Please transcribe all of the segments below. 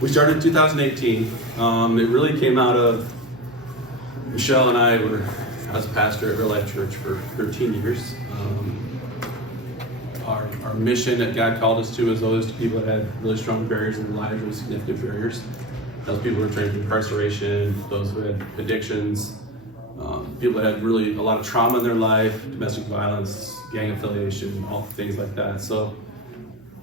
We started in 2018. It really came out of Michelle and I was a pastor at Real Life Church for 13 years. Our mission that God called us to is always to people that had really strong barriers in their lives, really significant barriers. Those people who were trained from incarceration, those who had addictions, people that had really a lot of trauma in their life, domestic violence, gang affiliation, all things like that. So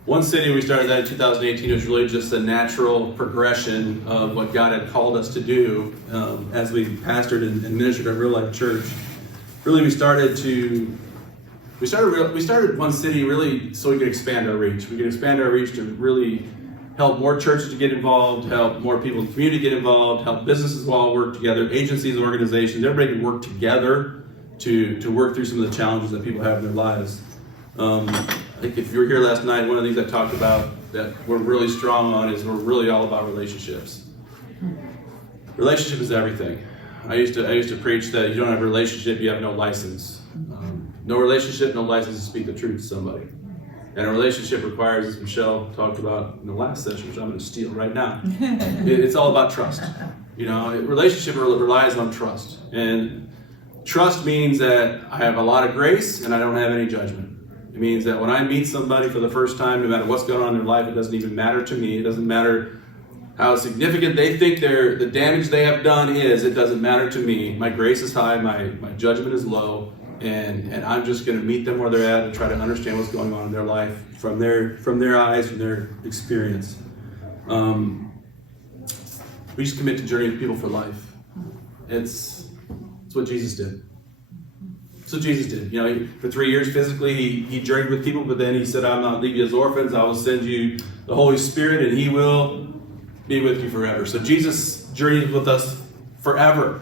One City, we started that in 2018, was really just a natural progression of what God had called us to do as we pastored and ministered at Real Life Church. Really, we started One City really so we could expand our reach. We could expand our reach to really help more churches to get involved, help more people in the community get involved, help businesses all work together, agencies, organizations, everybody can work together to work through some of the challenges that people have in their lives. I think if you were here last night, one of the things I talked about that we're really strong on is we're really all about relationships. Relationship is everything. I used to preach that you don't have a relationship, you have no license. No relationship, no license to speak the truth to somebody. And a relationship requires, as Michelle talked about in the last session, which I'm going to steal right now, it's all about trust. You know, a relationship relies on trust. And trust means that I have a lot of grace and I don't have any judgment. It means that when I meet somebody for the first time, no matter what's going on in their life, it doesn't even matter to me. It doesn't matter how significant they think the damage they have done is. It doesn't matter to me. My grace is high, my judgment is low, and I'm just going to meet them where they're at and try to understand what's going on in their life from their eyes, from their experience. We just commit to journey with people for life. It's what Jesus did. So Jesus did. You know, for 3 years physically, he journeyed with people, but then he said, "I'm not leaving you as orphans. I will send you the Holy Spirit, and He will be with you forever." So Jesus journeyed with us forever.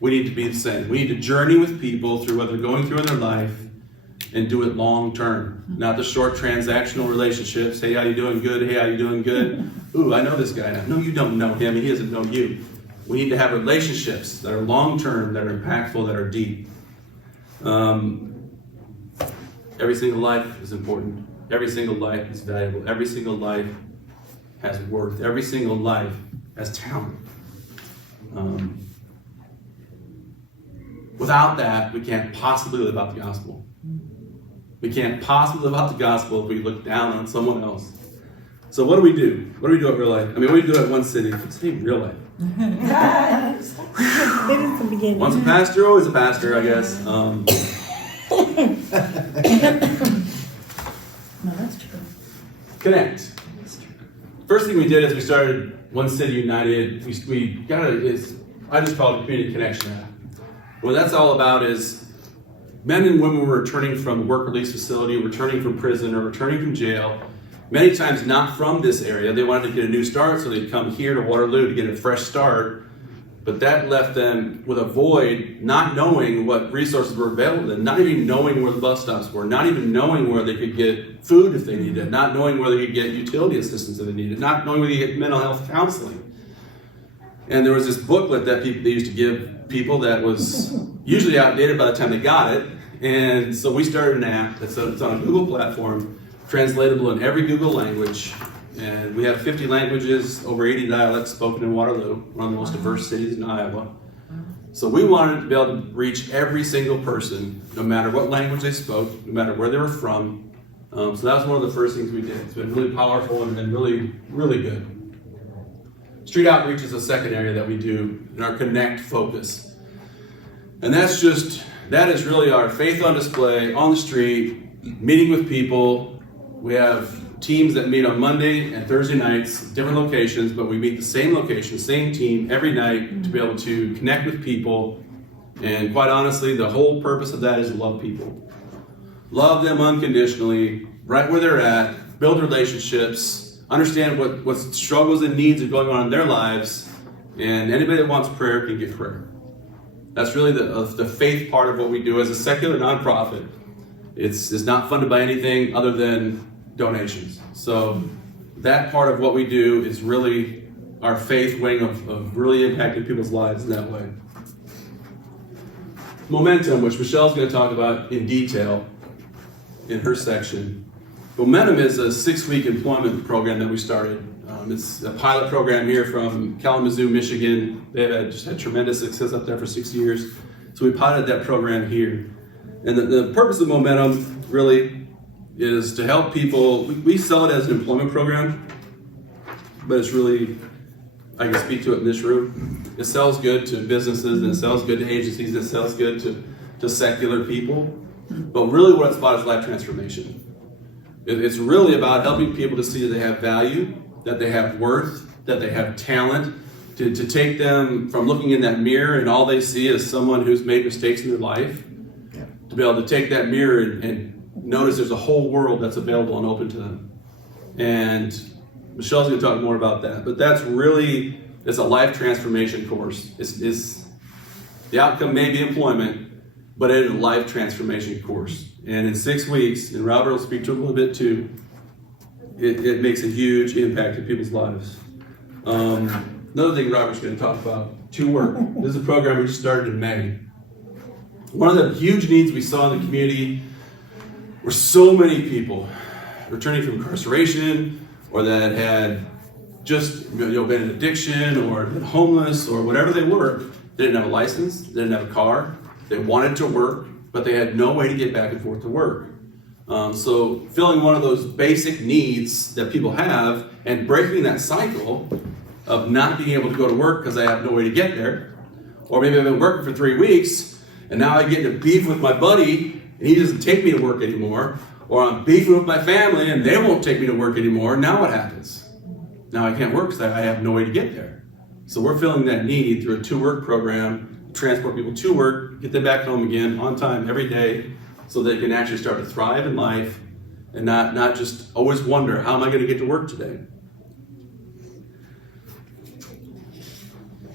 We need to be the same. We need to journey with people through what they're going through in their life and do it long term, not the short transactional relationships. Hey, how you doing? Good. Hey, how you doing? Good. Ooh, I know this guy now. No, you don't know him, and he doesn't know you. We need to have relationships that are long term, that are impactful, that are deep. Every single life is important. Every single life is valuable. Every single life has worth. Every single life has talent. Without that, we can't possibly live out the gospel. We can't possibly live out the gospel if we look down on someone else. So what do we do? What do we do at Real Life? I mean, what do we do at One City? It's even Real Life. Once a pastor, always a pastor, I guess. No, that's true. Connect. First thing we did is we started One City United. I just call it a community connection app. What that's all about is men and women were returning from work release facility, returning from prison, or returning from jail. Many times not from this area. They wanted to get a new start, so they'd come here to Waterloo to get a fresh start. But that left them with a void, not knowing what resources were available to them, not even knowing where the bus stops were, not even knowing where they could get food if they needed it, not knowing where they could get utility assistance if they needed it, not knowing where they could get mental health counseling. And there was this booklet that they used to give people that was usually outdated by the time they got it. And so we started an app that's on a Google platform, translatable in every Google language. And we have 50 languages, over 80 dialects spoken in Waterloo, one of the most diverse cities in Iowa. So we wanted to be able to reach every single person, no matter what language they spoke, no matter where they were from. So that was one of the first things we did. It's been really powerful and really, really good. Street outreach is the second area that we do in our Connect focus. And that is really our faith on display, on the street, meeting with people. We have teams that meet on Monday and Thursday nights, different locations, but we meet the same location, same team every night to be able to connect with people. And quite honestly, the whole purpose of that is to love people. Love them unconditionally, right where they're at, build relationships, understand what struggles and needs are going on in their lives, and anybody that wants prayer can get prayer. That's really the faith part of what we do as a secular nonprofit. It's not funded by anything other than donations. So that part of what we do is really our faith wing of really impacting people's lives in that way. Momentum, which Michelle's going to talk about in detail in her section. Momentum is a 6-week employment program that we started It's a pilot program here from Kalamazoo, Michigan. They just had tremendous success up there for 6 years. So we piloted that program here. And the purpose of Momentum really is to help people. We sell it as an employment program, but it's really, I can speak to it in this room. It sells good to businesses, and it sells good to agencies, and it sells good to secular people. But really what it's about is life transformation. It's really about helping people to see that they have value, that they have worth, that they have talent, to take them from looking in that mirror and all they see is someone who's made mistakes in their life, to be able to take that mirror and notice there's a whole world that's available and open to them. And Michelle's going to talk more about that, but that's really, it's a life transformation course. It's the outcome may be employment, but it is a life transformation course. And in 6 weeks, and Robert will speak to it a little bit too, it makes a huge impact in people's lives. Another thing Robert's going to talk about, To Work. This is a program we just started in May. One of the huge needs we saw in the community were so many people returning from incarceration, or that had just been in addiction, or been homeless, or whatever they were. They didn't have a license, they didn't have a car, they wanted to work, but they had no way to get back and forth to work. So filling one of those basic needs that people have and breaking that cycle of not being able to go to work because I have no way to get there, or maybe I've been working for 3 weeks and now I get into beef with my buddy and he doesn't take me to work anymore, or I'm beefing with my family and they won't take me to work anymore. Now what happens? Now I can't work because I have no way to get there. So we're filling that need through a To Work program, transport people to work, get them back home again on time every day, so they can actually start to thrive in life and not just always wonder, how am I going to get to work today?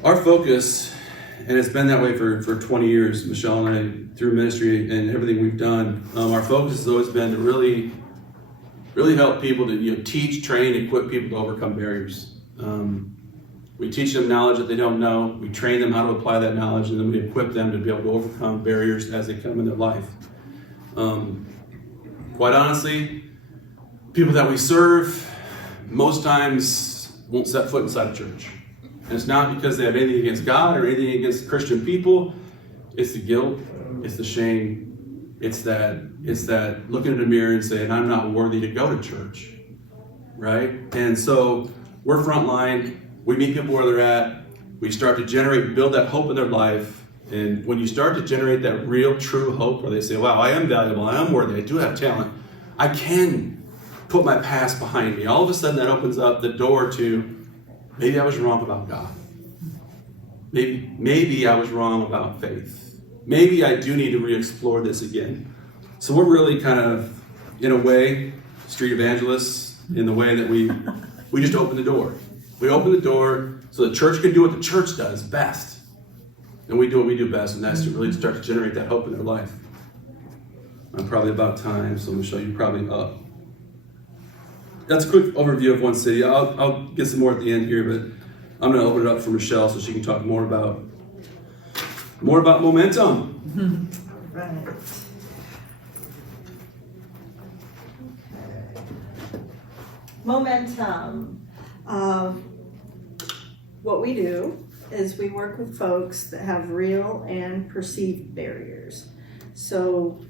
Our focus, and it's been that way for 20 years, Michelle and I, through ministry and everything we've done, our focus has always been to really help people to teach, train, equip people to overcome barriers. We teach them knowledge that they don't know. We train them how to apply that knowledge, and then we equip them to be able to overcome barriers as they come in their life. Quite honestly, people that we serve most times won't set foot inside a church. And it's not because they have anything against God or anything against Christian people. It's the guilt, it's the shame, it's that looking in the mirror and saying, I'm not worthy to go to church, right? And so we're frontline. We meet people where they're at. We start to build that hope in their life. And when you start to generate that real, true hope where they say, wow, I am valuable, I am worthy, I do have talent, I can put my past behind me. All of a sudden that opens up the door to, maybe I was wrong about God. Maybe I was wrong about faith. Maybe I do need to re-explore this again. So we're really kind of, in a way, street evangelists, in the way that we just open the door. We open the door so the church can do what the church does best. And we do what we do best, and that's to really start to generate that hope in their life. I'm probably about time, so Michelle, you're probably up. That's a quick overview of One City. I'll get some more at the end here, but I'm going to open it up for Michelle so she can talk more about momentum. Right. Momentum. What we do is we work with folks that have real and perceived barriers. So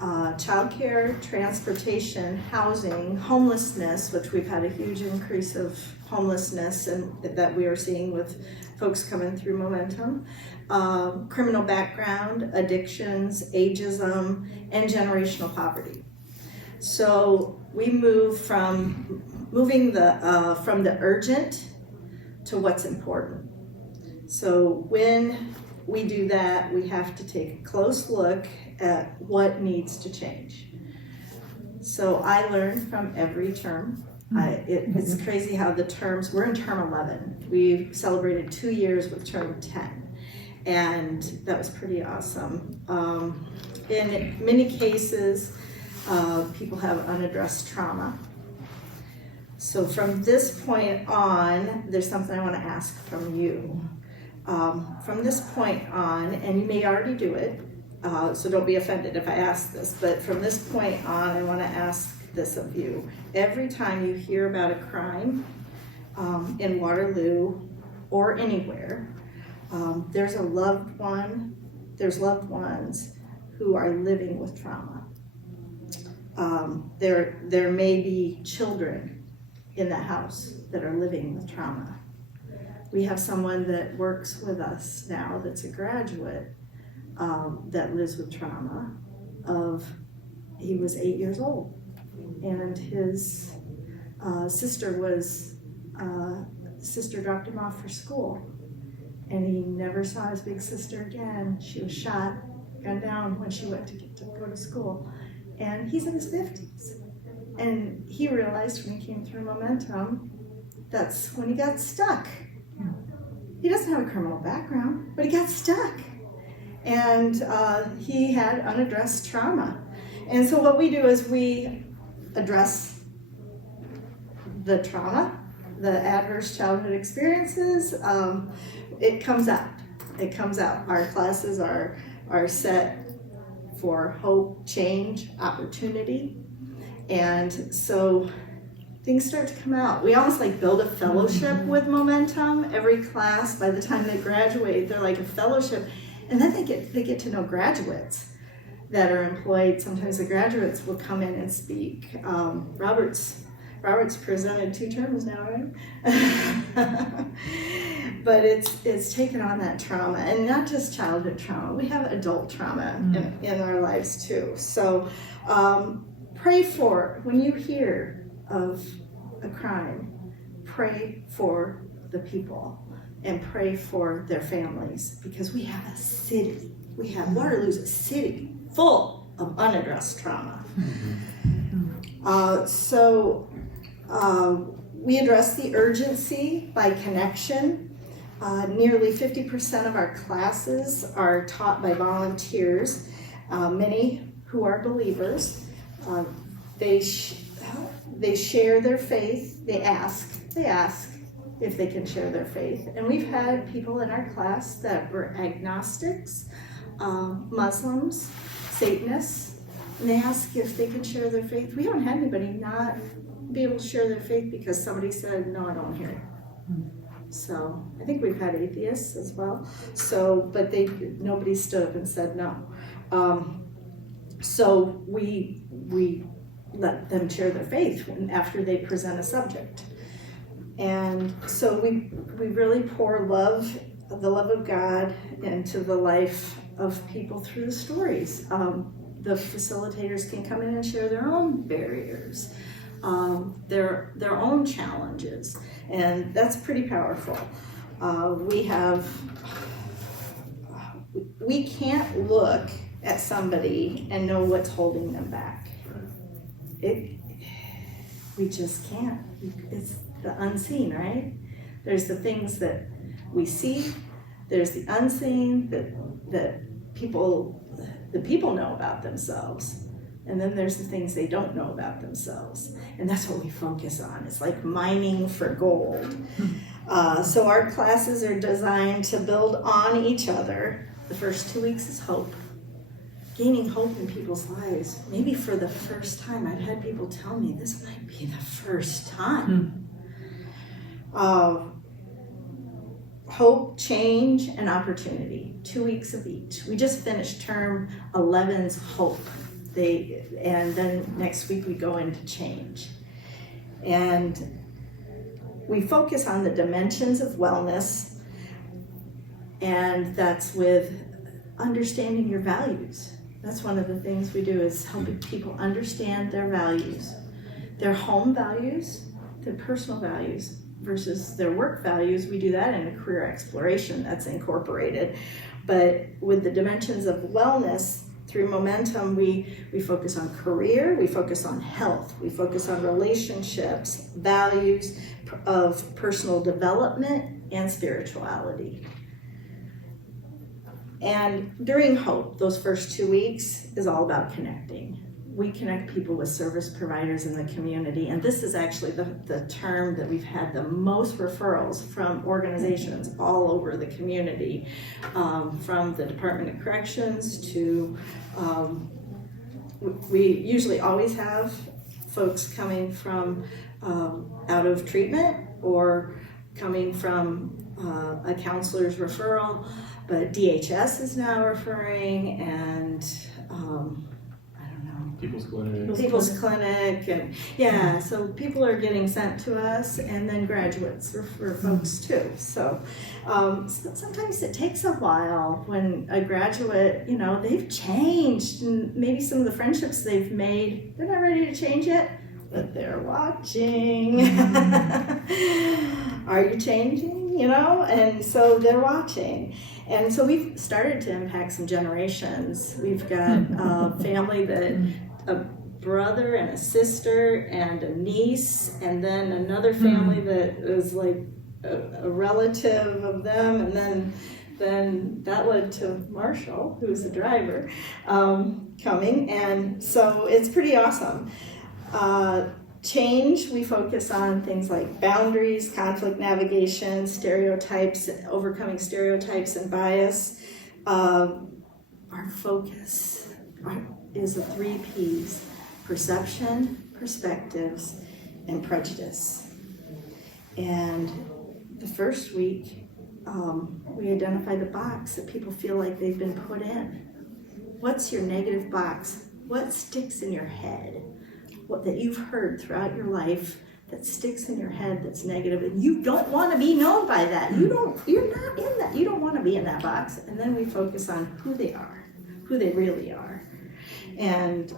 childcare, transportation, housing, homelessness, which we've had a huge increase of homelessness and that we are seeing with folks coming through Momentum, criminal background, addictions, ageism, and generational poverty. So we move from the urgent to what's important. So when we do that, we have to take a close look at what needs to change. So I learned from every term. It's crazy how the terms, we're in term 11. We celebrated 2 years with term 10. And that was pretty awesome. In many cases, people have unaddressed trauma. So from this point on, there's something I want to ask from you. From this point on, and you may already do it, so don't be offended if I ask this, but from this point on, I want to ask this of you. Every time you hear about a crime, in Waterloo or anywhere, there's loved ones who are living with trauma. There may be children in the house that are living with trauma. We have someone that works with us now that's a graduate that lives with trauma he was 8 years old, and his sister dropped him off for school, and he never saw his big sister again. She was gunned down when she went to go to school, and he's in his 50s. And he realized when he came through Momentum, that's when he got stuck. He doesn't have a criminal background, but he got stuck. And he had unaddressed trauma. And so what we do is we address the trauma, the adverse childhood experiences. It comes out. Our classes are set for hope, change, opportunity. And so things start to come out. We almost like build a fellowship with Momentum. Every class, by the time they graduate, they're like a fellowship. And then they get to know graduates that are employed. Sometimes the graduates will come in and speak. Robert's presented 2 terms now, right? But it's taken on that trauma, and not just childhood trauma. We have adult trauma in our lives too. So pray for, when you hear of a crime, pray for the people and pray for their families, because we have a city. Waterloo's a city full of unaddressed trauma. We address the urgency by connection. Nearly 50% of our classes are taught by volunteers, many who are believers. They share their faith. They ask if they can share their faith. And we've had people in our class that were agnostics, Muslims, Satanists, and they ask if they can share their faith. We haven't had anybody not be able to share their faith because somebody said, no, I don't hear it. So I think we've had atheists as well. But nobody stood up and said no. So we let them share their faith after they present a subject. And so we really pour the love of God into the life of people through the stories. The facilitators can come in and share their own barriers, their own challenges, and that's pretty powerful. We can't look at somebody and know what's holding them back. We just can't. It's the unseen, right? There's the things that we see. There's the unseen that the people know about themselves. And then there's the things they don't know about themselves. And that's what we focus on. It's like mining for gold. So our classes are designed to build on each other. The first 2 weeks is hope. Gaining hope in people's lives. Maybe for the first time. I've had people tell me this might be the first time. Hope, change, and opportunity. 2 weeks of each. We just finished term 11's hope. And then next week we go into change. And we focus on the dimensions of wellness, and that's with understanding your values. That's one of the things we do, is helping people understand their values, their home values, their personal values versus their work values. We do that in a career exploration that's incorporated. But with the dimensions of wellness, through Momentum, we focus on career, we focus on health, we focus on relationships, values of personal development, and spirituality. And during Hope, those first 2 weeks is all about connecting. We connect people with service providers in the community, and this is actually the term that we've had the most referrals from organizations all over the community, from the Department of Corrections to, we usually always have folks coming from out of treatment, or coming from a counselor's referral, but DHS is now referring, and I don't know. People's Clinic, and yeah, so people are getting sent to us, and then graduates refer folks too. So sometimes it takes a while when a graduate, you know, they've changed, and maybe some of the friendships they've made, they're not ready to change yet, but they're watching. Are you changing? You know, and so they're watching. And so we've started to impact some generations. We've got a family that, a brother and a sister and a niece, and then another family that is like a relative of them, and then that led to Marshall, who's the driver, coming, and so it's pretty awesome. Change, we focus on things like boundaries, conflict navigation, stereotypes, overcoming stereotypes and bias. Our focus is the 3 Ps: perception, perspectives, and prejudice. And the first week, we identified the box that people feel like they've been put in. What's your negative box? What sticks in your head? What that you've heard throughout your life that sticks in your head that's negative, and you don't want to be known by that. You're not in that. You don't want to be in that box. And then we focus on who they are, who they really are. And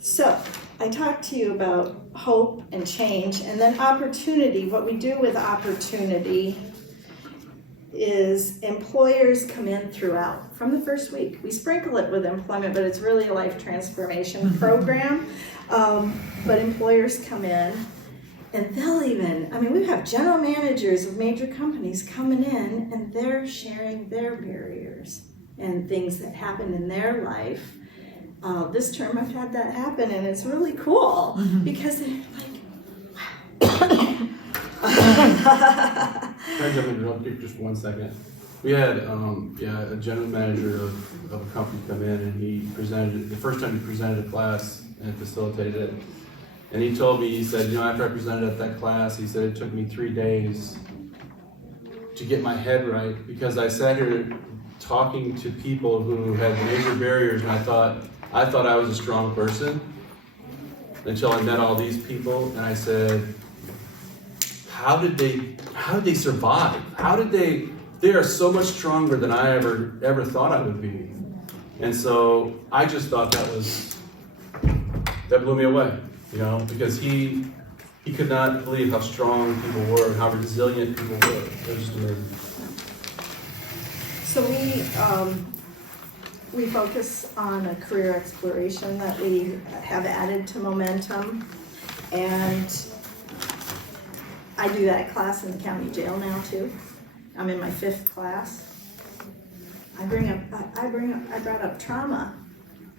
so I talked to you about hope and change, and then opportunity. What we do with opportunity is employers come in throughout from the first week. We sprinkle it with employment, but it's really a life transformation program. But employers come in, and they'll even, I mean, we have general managers of major companies coming in, and they're sharing their barriers and things that happen in their life. This term I've had that happen, and it's really cool because they're like, wow. Can I jump in real quick, just 1 second? We had a general manager of a company come in, and he presented, the first time he presented a class and facilitated it. And he told me, he said, you know, after I presented at that class, he said it took me 3 days to get my head right, because I sat here talking to people who had major barriers, and I thought I was a strong person until I met all these people, and I said, how did they survive? They are so much stronger than I ever thought I would be. And so I just thought that blew me away, you know, because he could not believe how strong people were and how resilient people were. It was just amazing. So we focus on a career exploration that we have added to Momentum, and I do that class in the county jail now too. I'm in my 5th class. I brought up trauma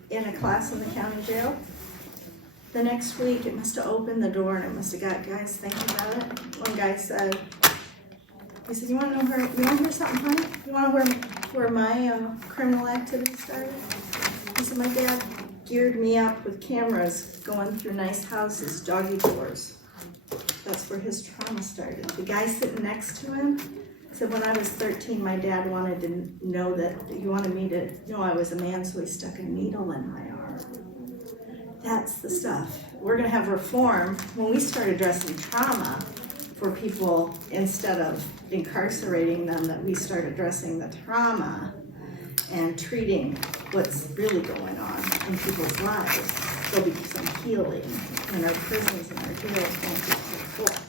in a class in the county jail. The next week, it must have opened the door, and it must have got guys thinking about it. One guy said, he said, you want to hear something funny? You want to know where my criminal activity started? He said, my dad geared me up with cameras going through nice houses, doggy doors. That's where his trauma started. The guy sitting next to him said, when I was 13, my dad wanted to know that, he wanted me to know I was a man, so he stuck a needle in my arm. That's the stuff. We're gonna have reform when we start addressing trauma for people, instead of incarcerating them, that we start addressing the trauma and treating what's really going on in people's lives. There'll be some healing in our prisons and our jails going through court.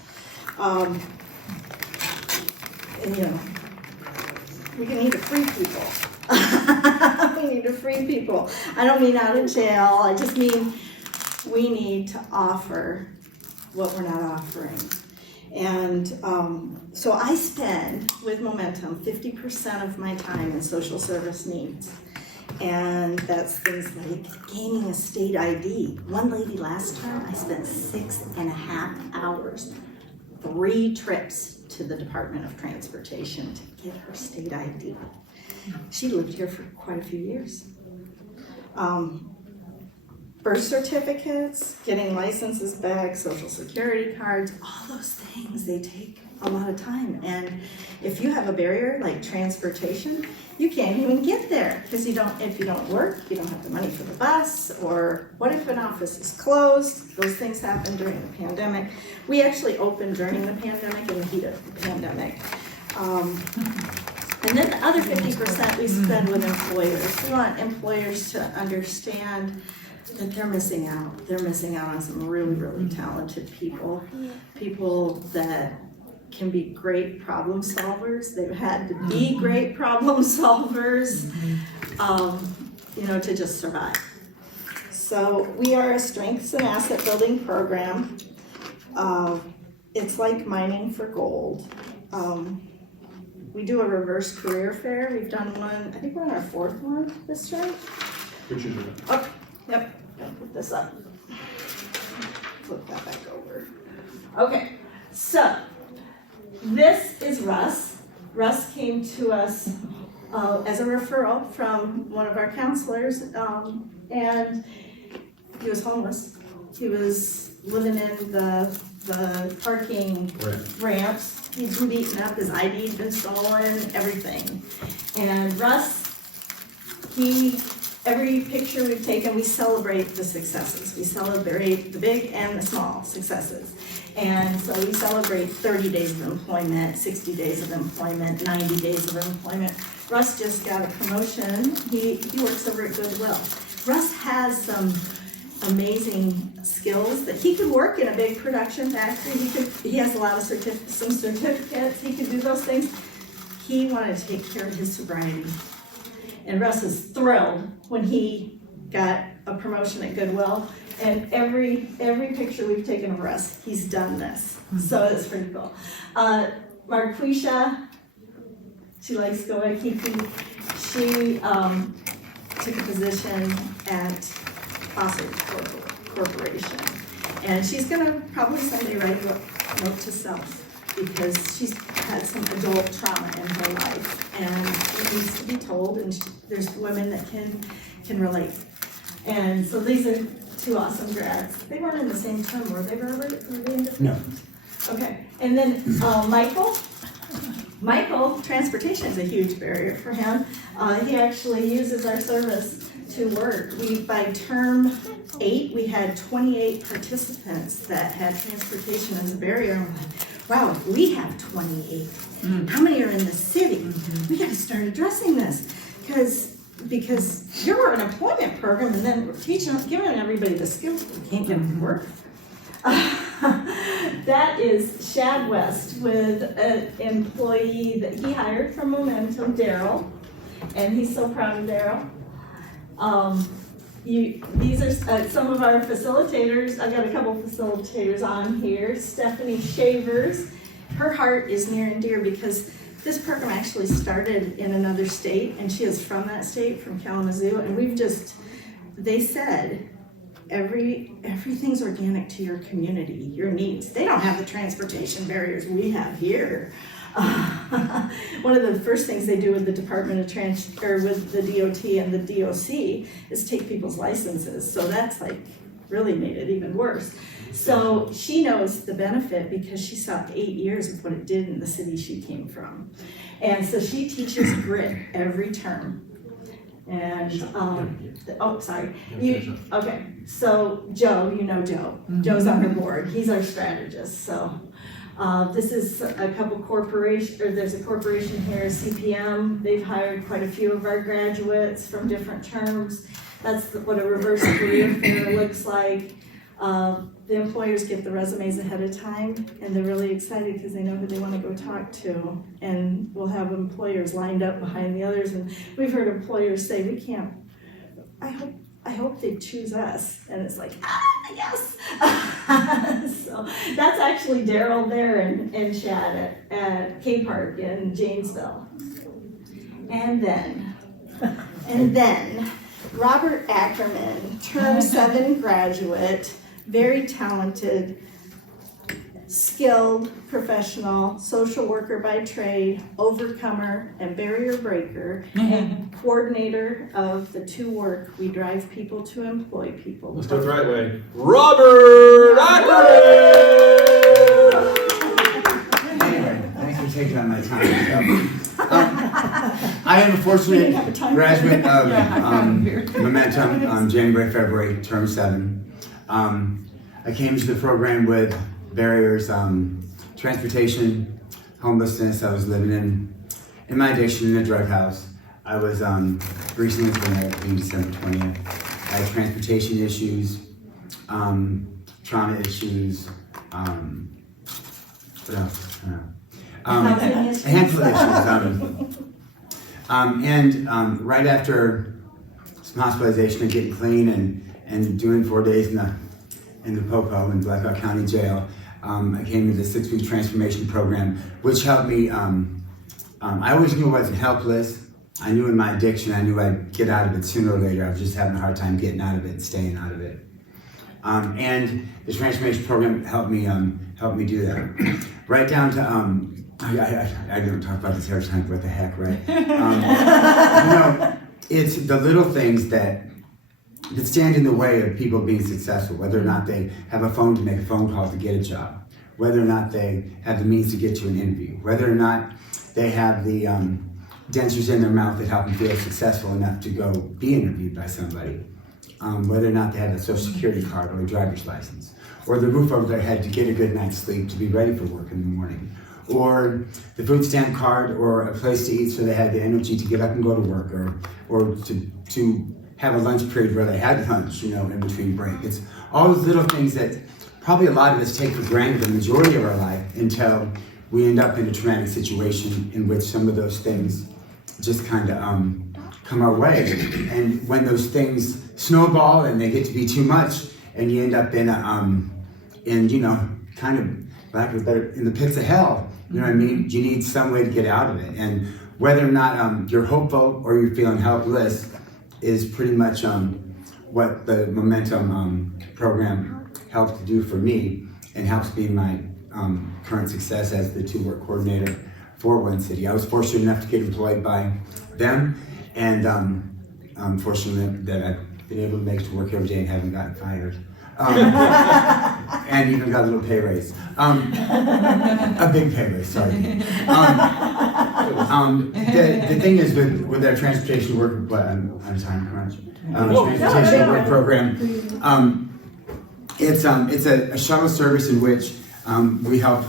And you know, we need to free people. We need to free people. I don't mean out of jail, I just mean we need to offer what we're not offering. And so I spend, with Momentum, 50% of my time in social service needs. And that's things like gaining a state ID. One lady last term, I spent 6.5 hours, 3 trips to the Department of Transportation to get her state ID. She lived here for quite a few years. birth certificates, getting licenses back, social security cards, all those things, they take a lot of time. And if you have a barrier like transportation, you can't even get there because if you don't work, you don't have the money for the bus, or what if an office is closed? Those things happen during the pandemic. We actually opened during the pandemic, in the heat of the pandemic. And then the other 50% we spend with employers. We want employers to understand that they're missing out. They're missing out on some really, really talented people. People that can be great problem solvers. They've had to be great problem solvers, to just survive. So we are a strengths and asset building program. It's like mining for gold. We do a reverse career fair. We've done one, I think we're on our 4th one this year. Oh, yep, gotta put this up. Flip that back over. Okay, so this is Russ. Russ came to us as a referral from one of our counselors, and he was homeless. He was living in the parking ramps. He's been beaten up, his ID's been stolen, everything. And Russ, every picture we've taken, we celebrate the successes. We celebrate the big and the small successes. And so we celebrate 30 days of employment, 60 days of employment, 90 days of employment. Russ just got a promotion. He works over at Goodwill. Russ has some amazing skills that he could work in a big production factory. He has a lot of certificates. He could do those things. He wanted to take care of his sobriety. And Russ is thrilled when he got a promotion at Goodwill. And every picture we've taken of Russ, he's done this. So it's pretty cool. Marquisha, she likes Go Kiki. She took a position at Fawcett Corporation. And she's gonna probably someday write a note to self because she's had some adult trauma in her life. And it needs to be told, and there's women that can relate. And so these are 2 awesome grads. They weren't in the same term, were they, Robert? Were they in different? No. Okay, and then Michael, transportation is a huge barrier for him. He actually uses our service to work. By term 8, we had 28 participants that had transportation as a barrier. And we're like, wow, if we have 28, how many are in the city? We gotta start addressing this because you're an employment program and then we're giving everybody the skills, but we can't get them to work. That is Shad West with an employee that he hired from Momentum, Daryl, and he's so proud of Daryl. These are some of our facilitators. I've got a couple facilitators on here. Stephanie Shavers, her heart is near and dear because this program actually started in another state, and she is from that state, from Kalamazoo, and they said, everything's organic to your community, your needs. They don't have the transportation barriers we have here. One of the first things they do with the Department of with the DOT and the DOC is take people's licenses. So that's really made it even worse. So she knows the benefit because she saw 8 years of what it did in the city she came from. And so she teaches grit every term. And, okay, so Joe, you know Joe. Joe's on her board. He's our strategist. So this is there's a corporation here, CPM. They've hired quite a few of our graduates from different terms. That's what a reverse career fair looks like. The employers get the resumes ahead of time, and they're really excited because they know who they want to go talk to. And we'll have employers lined up behind the others. And we've heard employers say, "We can't. I hope they choose us." And it's like, yes. So that's actually Daryl there and Chad at K Park in Janesville. And then Robert Ackerman, term 7 graduate, very talented, skilled professional, social worker by trade, overcomer, and barrier breaker, and coordinator of the two work. We drive people to employ people. Let's do it the right way. Robert Ackerman! Anyway, thanks for taking on my time. I am a fortunate graduate of Momentum, January, February, term 7. I came to the program with barriers, transportation, homelessness. I was living in my addiction in a drug house. I was recently clean December 20th. I had transportation issues, trauma issues, what else? I don't know. A handful of issues. And right after some hospitalization and getting clean and doing 4 days in the Popo in Blackhawk County Jail, I came to the 6-week transformation program, which helped me. I always knew I wasn't helpless. I knew in my addiction, I knew I'd get out of it sooner or later. I was just having a hard time getting out of it and staying out of it. And the transformation program helped me do that. Right down to, I don't talk about this every time, what the heck, right? It's the little things that stand in the way of people being successful, whether or not they have a phone to make a phone call to get a job, whether or not they have the means to get to an interview, whether or not they have the dentures in their mouth that help them feel successful enough to go be interviewed by somebody, whether or not they have a social security card or a driver's license, or the roof over their head to get a good night's sleep to be ready for work in the morning, or the food stamp card or a place to eat so they had the energy to get up and go to work, or to have a lunch period where they had lunch, in between break. It's all those little things that probably a lot of us take for granted the majority of our life until we end up in a traumatic situation in which some of those things just kind of come our way. And when those things snowball and they get to be too much, and you end up in kind of, lack of a better, in the pits of hell, you know what I mean? You need some way to get out of it. And whether or not you're hopeful or you're feeling helpless is pretty much what the Momentum program helps to do for me, and helps be my current success as the two-work coordinator for One City. I was fortunate enough to get employed by them, and I'm fortunate that I've been able to make it to work every day and haven't gotten fired. And even got a little pay raise. A big pay raise, sorry. The thing is with our transportation work, I'm out of time, crunch. Transportation work program, it's a shuttle service in which we help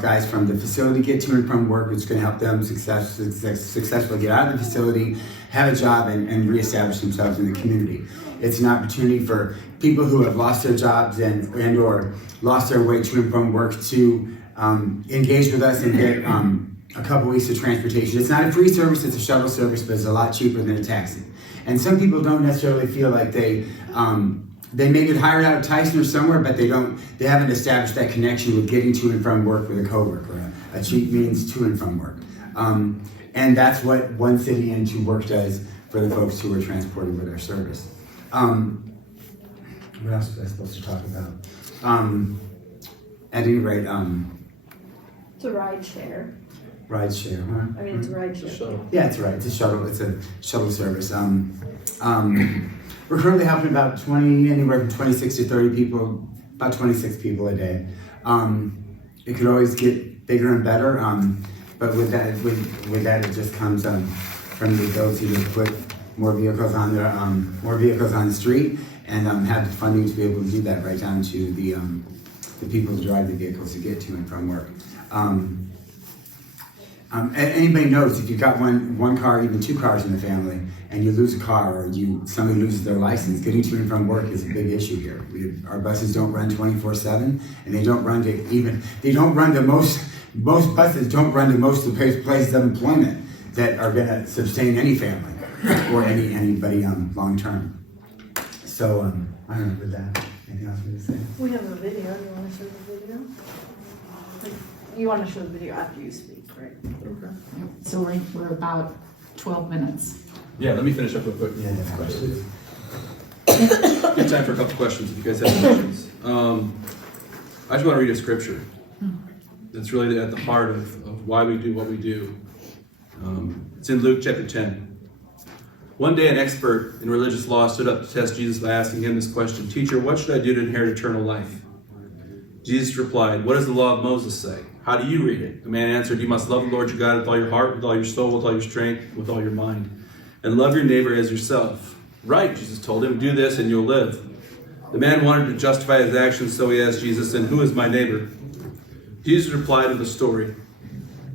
guys from the facility get to and from work, which is going to help them successfully get out of the facility, have a job, and reestablish themselves in the community. It's an opportunity for people who have lost their jobs and or lost their way to and from work to engage with us and get a couple weeks of transportation. It's not a free service, it's a shuttle service, but it's a lot cheaper than a taxi. And some people don't necessarily feel like they may get hired out of Tyson or somewhere, but they haven't established that connection with getting to and from work with a coworker, a cheap means to and from work. And that's what One City and Two Work does for the folks who are transported with our service. What else was I supposed to talk about? At any rate, It's a ride share. ride share, huh? I mean, it's a ride share. Yeah, it's right. It's a shuttle service. We're currently helping about anywhere from 26 to 30 people, about 26 people a day. It could always get bigger and better, but with that, it just comes from the ability to put more vehicles on the street, and have the funding to be able to do that, right down to the people who drive the vehicles to get to and from work. Anybody knows if you've got one car, even two cars in the family, and you lose a car or somebody loses their license, getting to and from work is a big issue here. Our buses don't run 24/7, and they don't run to most buses don't run to most of the places of employment that are going to sustain any family or anybody long term. So I don't know with that. Anything else to say? We have a video. You want to show the video? You want to show the video after you speak, right? Okay. So we're about 12 minutes. Yeah, let me finish up real quick. Yeah. Questions. Good time for a couple questions if you guys have questions. I just want to read a scripture that's really at the heart of why we do what we do. It's in Luke chapter 10. One day an expert in religious law stood up to test Jesus by asking him this question, "Teacher, what should I do to inherit eternal life?" Jesus replied, "What does the law of Moses say? How do you read it?" The man answered, "You must love the Lord your God with all your heart, with all your soul, with all your strength, with all your mind, and love your neighbor as yourself." "Right," Jesus told him, "do this and you'll live." The man wanted to justify his actions, so he asked Jesus, "And who is my neighbor?" Jesus replied with a story.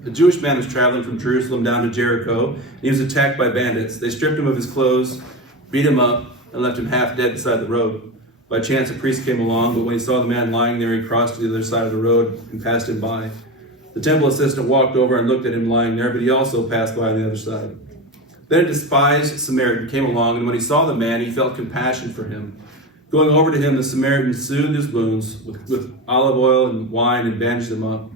A Jewish man was traveling from Jerusalem down to Jericho, and he was attacked by bandits. They stripped him of his clothes, beat him up, and left him half dead beside the road. By chance, a priest came along, but when he saw the man lying there, he crossed to the other side of the road and passed him by. The temple assistant walked over and looked at him lying there, but he also passed by on the other side. Then a despised Samaritan came along, and when he saw the man, he felt compassion for him. Going over to him, the Samaritan soothed his wounds with olive oil and wine and bandaged them up.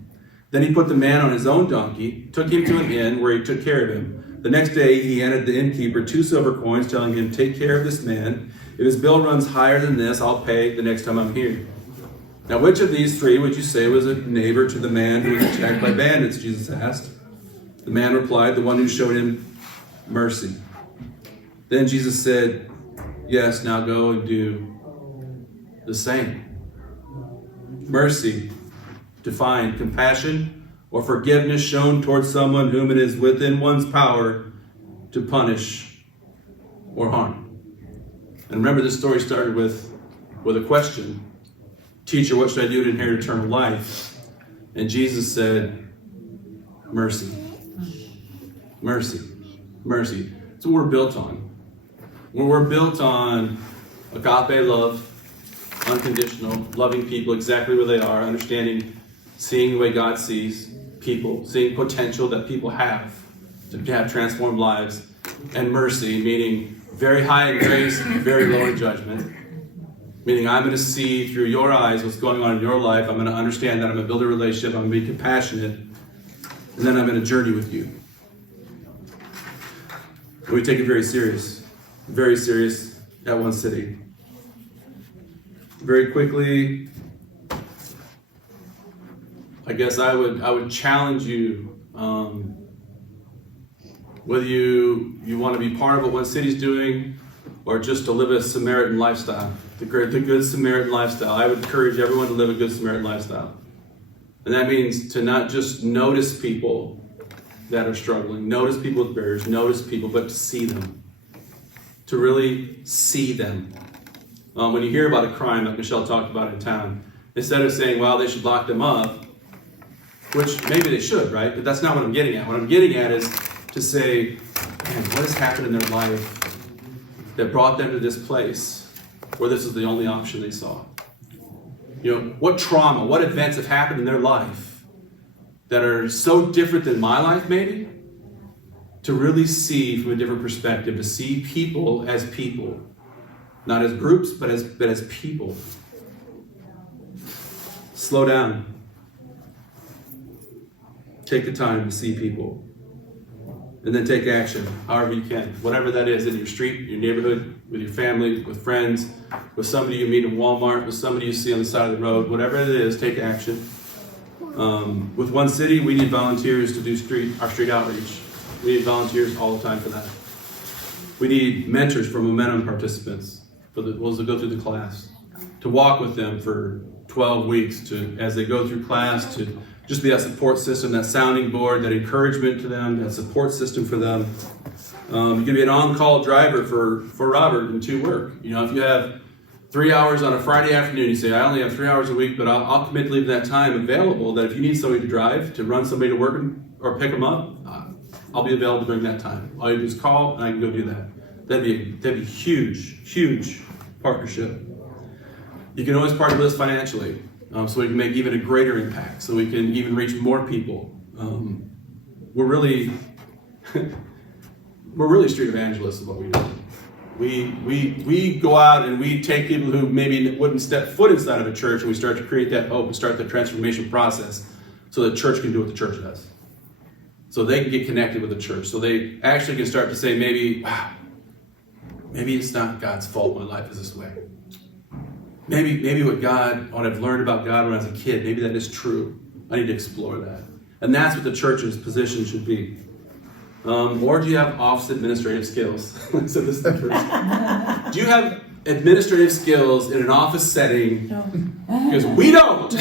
Then he put the man on his own donkey, took him to an inn where he took care of him. The next day he handed the innkeeper 2 silver coins, telling him, "Take care of this man. If his bill runs higher than this, I'll pay the next time I'm here." Now, which of these 3 would you say was a neighbor to the man who was attacked by bandits? Jesus asked. The man replied, "The one who showed him mercy." Then Jesus said, "Yes, now go and do the same." Mercy, defined compassion or forgiveness shown towards someone whom it is within one's power to punish or harm. And remember, this story started with a question. "Teacher, what should I do to inherit eternal life?" And Jesus said, "Mercy. Mercy. Mercy." That's what we're built on. We're built on agape love, unconditional, loving people exactly where they are, understanding, seeing the way God sees people, seeing potential that people have to have transformed lives, and mercy, meaning very high in grace, very low in judgment. Meaning I'm going to see through your eyes what's going on in your life. I'm going to understand that. I'm going to build a relationship. I'm going to be compassionate. And then I'm going to journey with you. And we take it very serious at One City. Very quickly, I guess I would challenge you, whether you want to be part of what One City's doing or just to live a Samaritan lifestyle, the good Samaritan lifestyle. I would encourage everyone to live a good Samaritan lifestyle. And that means to not just notice people that are struggling, notice people with barriers, notice people, but to see them. To really see them. When you hear about a crime like Michelle talked about in town, instead of saying, well, they should lock them up, which maybe they should, right? But that's not what I'm getting at. What I'm getting at is to say, man, what has happened in their life that brought them to this place where this is the only option they saw? What trauma, what events have happened in their life that are so different than my life maybe? To really see from a different perspective, to see people as people. Not as groups, but as people. Slow down. Take the time to see people. And then take action, however you can. Whatever that is, in your street, your neighborhood, with your family, with friends, with somebody you meet in Walmart, with somebody you see on the side of the road, whatever it is, take action. With One City, we need volunteers to do our street outreach. We need volunteers all the time for that. We need mentors for Momentum participants, for those that go through the class, to walk with them for 12 weeks, as they go through class, to just be that support system, that sounding board, that encouragement to them, that support system for them. You can be an on-call driver for Robert and to work. If you have 3 hours on a Friday afternoon, you say, I only have 3 hours a week, but I'll commit to leave that time available, that if you need somebody to drive, to run somebody to work or pick them up, I'll be available during that time. All you do is call, and I can go do that. That'd be huge, huge partnership. You can always partner with us financially, so we can make even a greater impact, so we can even reach more people. We're really street evangelists is what we do. We go out and we take people who maybe wouldn't step foot inside of a church, and we start to create that hope and start the transformation process so the church can do what the church does. So they can get connected with the church. So they actually can start to say, maybe it's not God's fault my life is this way. maybe what I've learned about God when I was a kid, maybe that is true. I need to explore that. And that's what the church's position should be. Or do you have office administrative skills? So this is the first. Do you have administrative skills in an office setting? No. Because we don't.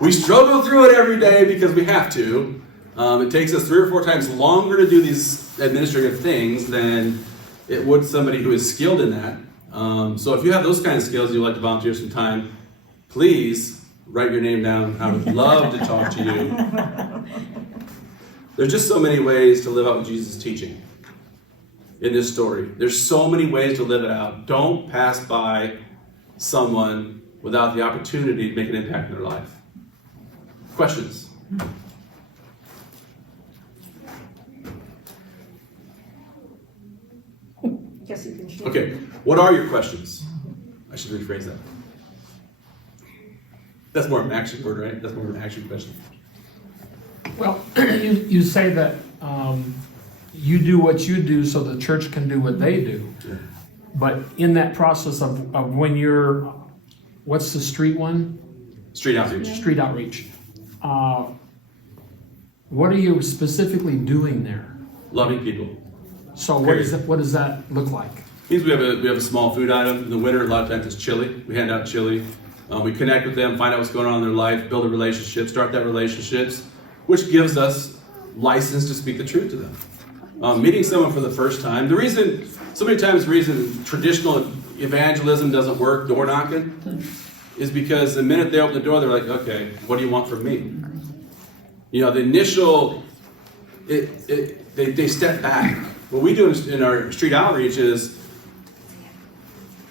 We struggle through it every day because we have to. It takes us 3 or 4 times longer to do these administrative things than it would somebody who is skilled in that. So if you have those kind of skills, you'd like to volunteer some time, please write your name down. I would love to talk to you. There's just so many ways to live out what Jesus is teaching in this story. There's so many ways to live it out. Don't pass by someone without the opportunity to make an impact in their life. Questions? Guess you can share. Okay, what are your questions? I should rephrase that. That's more of an action word, right? That's more of an action question. Well, you say that you do what you do so the church can do what they do. Yeah. But in that process of when you're, what's the street one? Street outreach. Street outreach. What are you specifically doing there? Loving people. So what does that look like? Means we have a small food item. In the winter, a lot of times it's chili. We hand out chili. We connect with them, find out what's going on in their life, build a relationship, start that relationships, which gives us license to speak the truth to them. Meeting someone for the first time. The reason traditional evangelism doesn't work, door knocking, is because the minute they open the door, they're like, okay, what do you want from me? You know, the initial, they step back. What we do in our street outreach is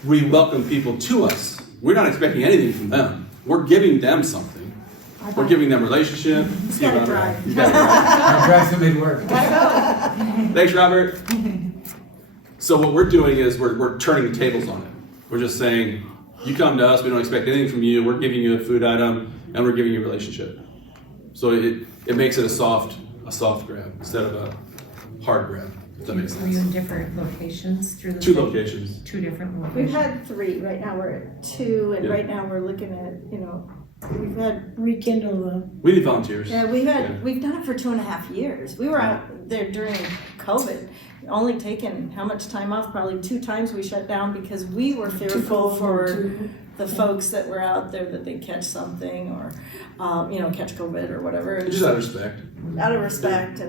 we welcome people to us. We're not expecting anything from them. We're giving them something. We're giving them relationship. He's got to drive. He's got to drive. Our drive's gonna be work. Thanks, Robert. So what we're doing is we're turning the tables on it. We're just saying, you come to us, we don't expect anything from you. We're giving you a food item, and we're giving you a relationship. So it makes it a soft grab instead of a hard grab. If that makes sense. Were you in different locations through the 2 city? locations. 2 different locations. We've had 3. Right now we're at 2, and Yeah. right now we're looking at, we've had, Rekindle the. We need volunteers. yeah, we've done it for 2.5 years. We were out there during COVID, only taken how much time off? Probably 2 times we shut down because we were fearful for the folks that were out there that they'd catch something or, catch COVID or whatever. Just out of respect. Out of respect,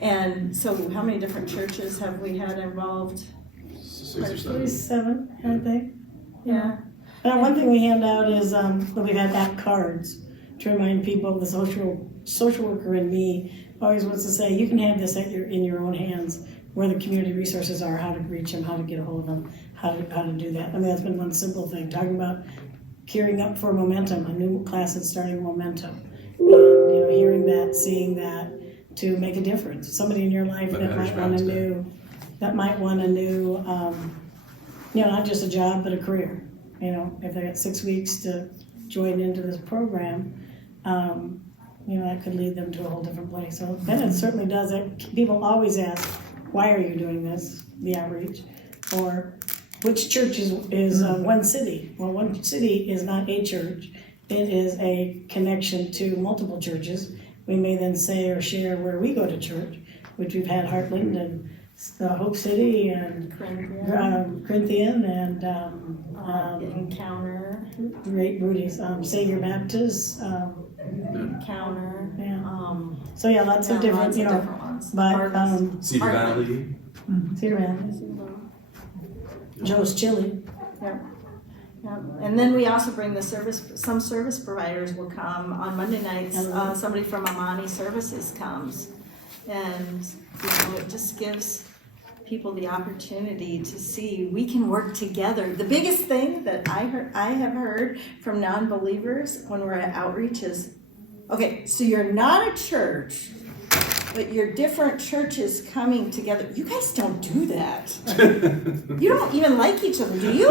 and so how many different churches have we had involved? 6 or 7. 7, I think. Yeah. One thing we hand out is we've had app cards to remind people. The social worker in me always wants to say, you can have this in your own hands, where the community resources are, how to reach them, how to get a hold of them, how to do that. I mean, that's been one simple thing. Talking about gearing up for momentum, a new class is starting momentum. And, hearing that, seeing that, to make a difference. Somebody in your life that might want a new, not just a job, but a career. If they got 6 weeks to join into this program, that could lead them to a whole different place. So then it certainly does it. People always ask, why are you doing this, the outreach? Or which church is One City? Well, One City is not a church. It is a connection to multiple churches. We may then say or share where we go to church, which we've had Heartland and Hope City and Corinthian and Encounter. Great Rudy's, Savior Baptist. Encounter. Yeah. So yeah, lots of different, different ones. But Cedar Valley. Cedar Valley, Joe's Chili. Yep. And then we also bring some service providers will come on Monday nights. Somebody from Amani Services comes. And, it just gives people the opportunity to see we can work together. The biggest thing that I have heard from non-believers when we're at outreach is, okay, so you're not a church, but you're different churches coming together. You guys don't do that. You don't even like each other, do you?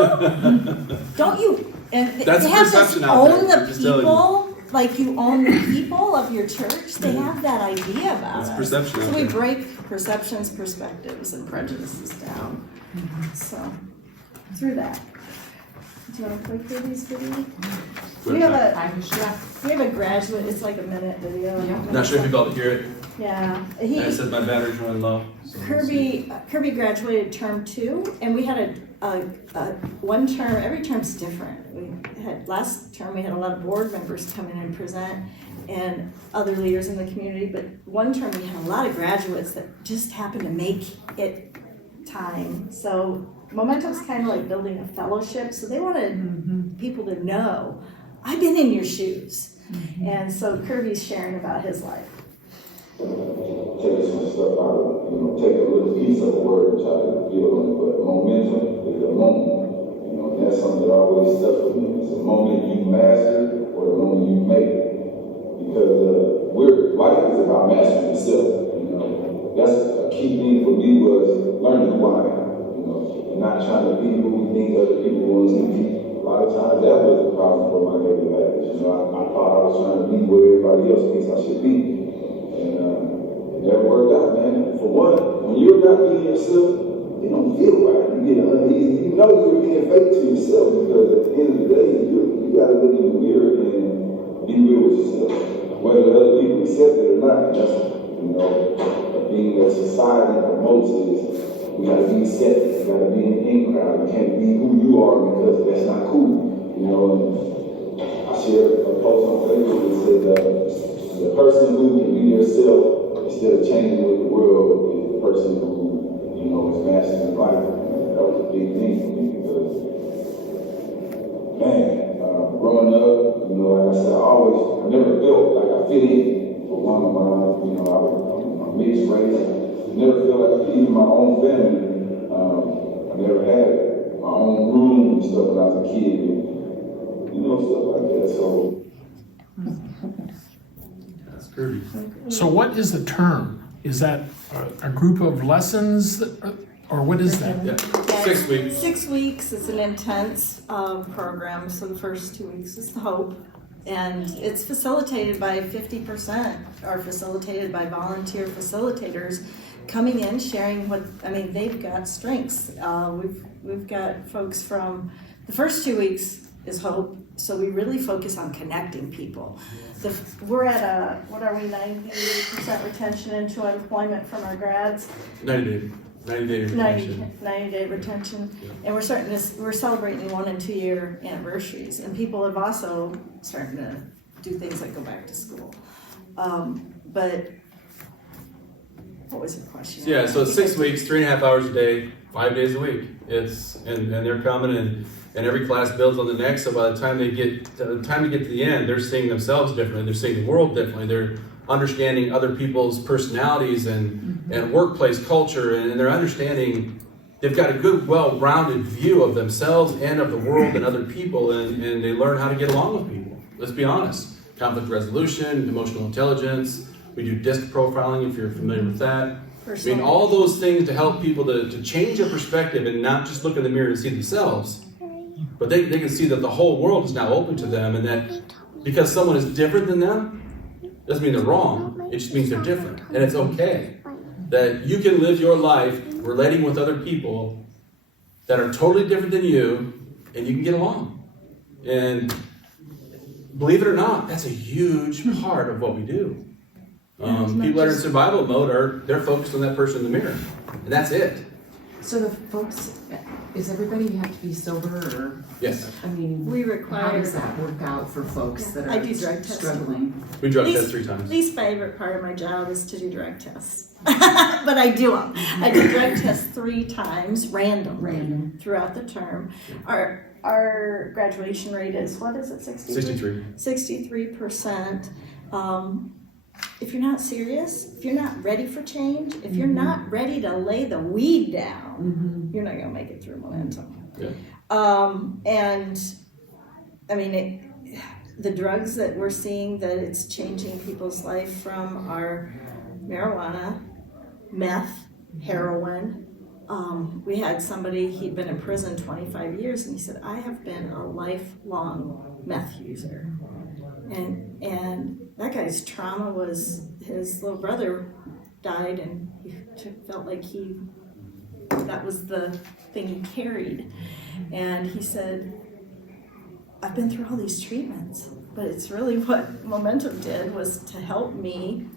Don't you? And That's they have perception this out there. own I'm the just telling you. people, like you own the people of your church. They have that idea about That's us. perception out So we there. break perceptions, perspectives, and prejudices down. So through that. Do you want to play Kirby's video? We're We have not- a I was, yeah. we have a graduate. It's like a minute video. Yeah. Not sure if you'll be able to hear it. Yeah, I said my battery's running low. So Kirby graduated term 2, and we had a one term. Every term's different. We had last term we had a lot of board members come in and present, and other leaders in the community. But one term we had a lot of graduates that just happened to make it time. So Momentum's kind of like building a fellowship. So they wanted people to know, I've been in your shoes, and so Kirby's sharing about his life. Take some stuff out of, take a little piece of the word and try to build on it. But momentum is a moment. That's something that always stuck with me. It's a moment you master or the moment you make. Because life is about mastering yourself. That's a key thing for me was learning who I am. And not trying to be who we think other people want us to be. A lot of times that was the problem for my daily life. I thought I was trying to be where everybody else thinks I should be. And it never worked out, man. For one, when you're not being yourself, it don't feel right. You know you're being fake to yourself because at the end of the day, you gotta look in the mirror and be real with yourself. Whether other people accept it or not, that's, being that society promotes is we gotta be accepted, you gotta be in the in crowd, you can't be who you are because that's not cool. And I shared a post on Facebook that said the person who can be themselves instead of changing with the world is the person who, is mastering life. And that was a big thing for me because, man, growing up, like I said, I never felt like I fit in for one of I'm mixed race. I never felt like even my own family. I never had my own room and stuff when I was a kid. Stuff like that. So. That's Kirby. So what is the term? Is that a group of lessons, or what is that? Yeah. 6 weeks. 6 weeks. It's an intense program. So the first 2 weeks is the hope. And it's facilitated by 50% are facilitated by volunteer facilitators coming in, sharing they've got strengths. We've got folks from the first 2 weeks is hope. So we really focus on connecting people. We're at 90% retention into employment from our grads. 90 day retention. 90-day retention, and we're celebrating 1 and 2 year anniversaries, and people have also starting to do things like go back to school. But what was your question? Yeah, so it's 6 weeks, 3.5 hours a day, 5 days a week. And they're coming and every class builds on the next. So by the time they get to the end, they're seeing themselves differently. They're seeing the world differently. They're understanding other people's personalities and workplace culture, and they're understanding they've got a good, well-rounded view of themselves and of the world and other people, and they learn how to get along with people. Let's be honest. Conflict resolution, emotional intelligence. We do DISC profiling, if you're familiar with that. All those things to help people to change their perspective and not just look in the mirror and see themselves, but they can see that the whole world is now open to them, and that because someone is different than them, doesn't mean they're wrong, it just means they're different. And it's okay that you can live your life relating with other people that are totally different than you, and you can get along. And believe it or not, that's a huge part of what we do. People that are in survival mode they're focused on that person in the mirror, and that's it. So the folks, is everybody have to be sober, or? Yes. We require. How does that work out for folks that I are do drug testing. struggling? We drug test 3 times. Least favorite part of my job is to do drug tests, but I do them. I do drug tests 3 times randomly throughout the term. Our graduation rate is, what is it, 63? 63%. If you're not serious, if you're not ready for change, if you're not ready to lay the weed down, you're not going to make it through Momentum. Yeah. The drugs that we're seeing that it's changing people's life from are marijuana, meth, heroin. We had somebody, he'd been in prison 25 years, and he said, I have been a lifelong meth user. And that guy's trauma was his little brother died, and he felt like that was the thing he carried. And he said, I've been through all these treatments, but it's really what Momentum did was to help me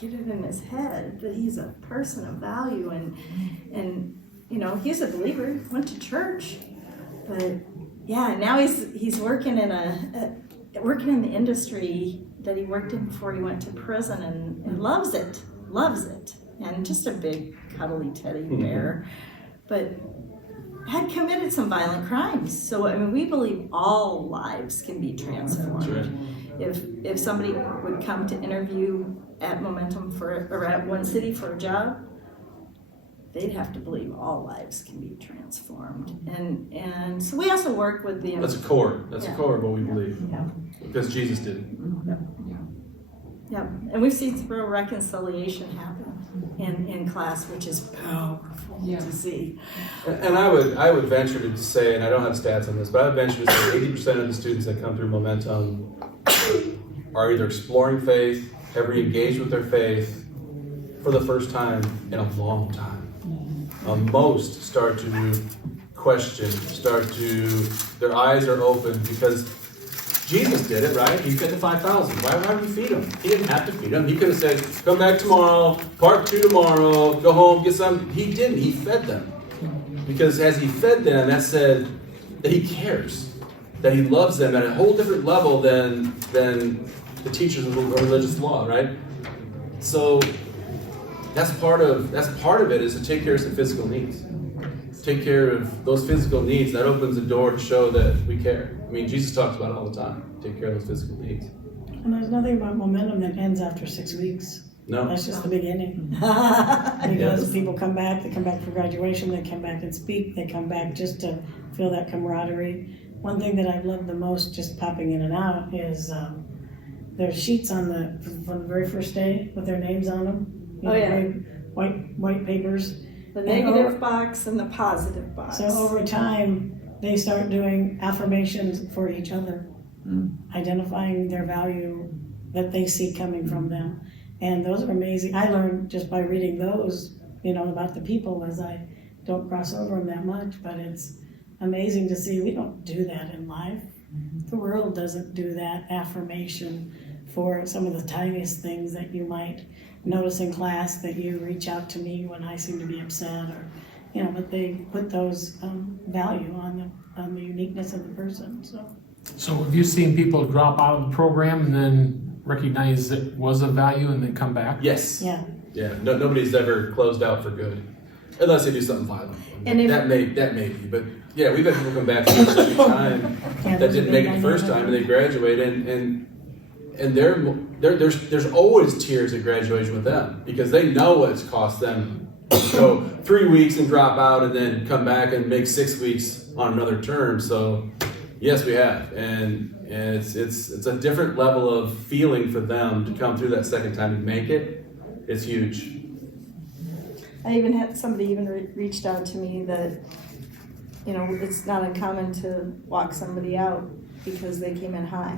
get it in his head that he's a person of value, and you know, he's a believer, went to church, but yeah, now he's working in working in the industry that he worked in before he went to prison, and loves it, and just a big cuddly teddy bear, but had committed some violent crimes. So I mean, we believe all lives can be transformed. Right. If somebody would come to interview at Momentum or at One City for a job, they'd have to believe all lives can be transformed. And so we also work with the That's a core. That's a core of what we believe. Yeah. Because Jesus did it. Yeah, and we've seen real reconciliation happen in class, which is powerful to see. And I would venture to say, and I don't have stats on this, but I would venture to say 80% of the students that come through Momentum are either exploring faith, have re-engaged with their faith for the first time in a long time. Most start to question, their eyes are open because Jesus did it, right? He fed the 5,000. Why would he feed them? He didn't have to feed them. He could have said, come back tomorrow, part 2 tomorrow, go home, get some. He didn't. He fed them. Because as he fed them, that said that he cares, that he loves them at a whole different level than the teachers of religious law, right? So that's part of it, is to take care of some physical needs. Take care of those physical needs. That opens the door to show that we care. I mean, Jesus talks about it all the time. Take care of those physical needs. And there's nothing about Momentum that ends after 6 weeks. No. That's just the beginning. Because people come back, they come back for graduation, they come back and speak, they come back just to feel that camaraderie. One thing that I've loved the most, just popping in and out, is there's sheets from the very first day with their names on them. You know, big white papers. The negative box and the positive box. So over time, they start doing affirmations for each other, identifying their value that they see coming from them. And those are amazing. I learned just by reading those, you know, about the people, as I don't cross over them that much, but it's amazing to see. We don't do that in life. The world doesn't do that affirmation for some of the tiniest things that you might notice in class, that you reach out to me when I seem to be upset, or, you know, but they put those value on the uniqueness of the person. So have you seen people drop out of the program and then recognize it was of value and then come back? Yes. yeah. Yeah. No, nobody's ever closed out for good, unless they do something violent. And that may be. But yeah, we've had people come back the second time that didn't make it the first time, and they graduated, and there's always tears at graduation with them, because they know what it's cost them to go 3 weeks and drop out and then come back and make 6 weeks on another term. So yes, we have, and it's a different level of feeling for them to come through that second time and make it. It's huge. I even had somebody reached out to me that, you know, it's not uncommon to walk somebody out because they came in high.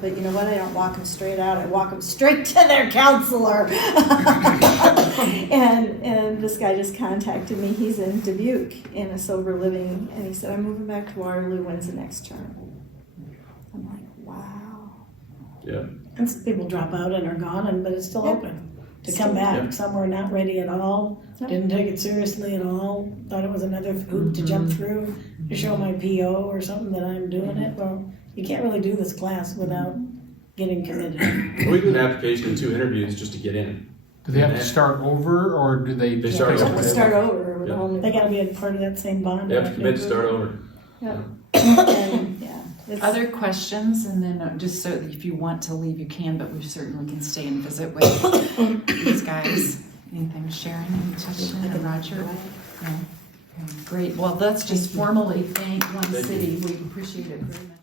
But you know what? I don't walk them straight out. I walk them straight to their counselor. and this guy just contacted me. He's in Dubuque in a sober living, and he said, I'm moving back to Waterloo. When's the next term? I'm like, wow. Yeah. And some people drop out and are gone, but it's still open to come back. Some were not ready at all, didn't take it seriously at all, thought it was another hoop to jump through to show my PO or something that I'm doing it. Well, you can't really do this class without getting committed. We do an application and 2 interviews just to get in. Do they have to start over, or do they start They over? have to start over with a whole new. They gotta be a part of that same bond. They have to commit to start over. Yep. And, yeah. It's, Other questions, and then just so that if you want to leave, you can, but we certainly can stay and visit with these guys. Anything, Sharon, any question, or Roger? No? Okay, great. Well, let's just formally thank One City. We appreciate it very much.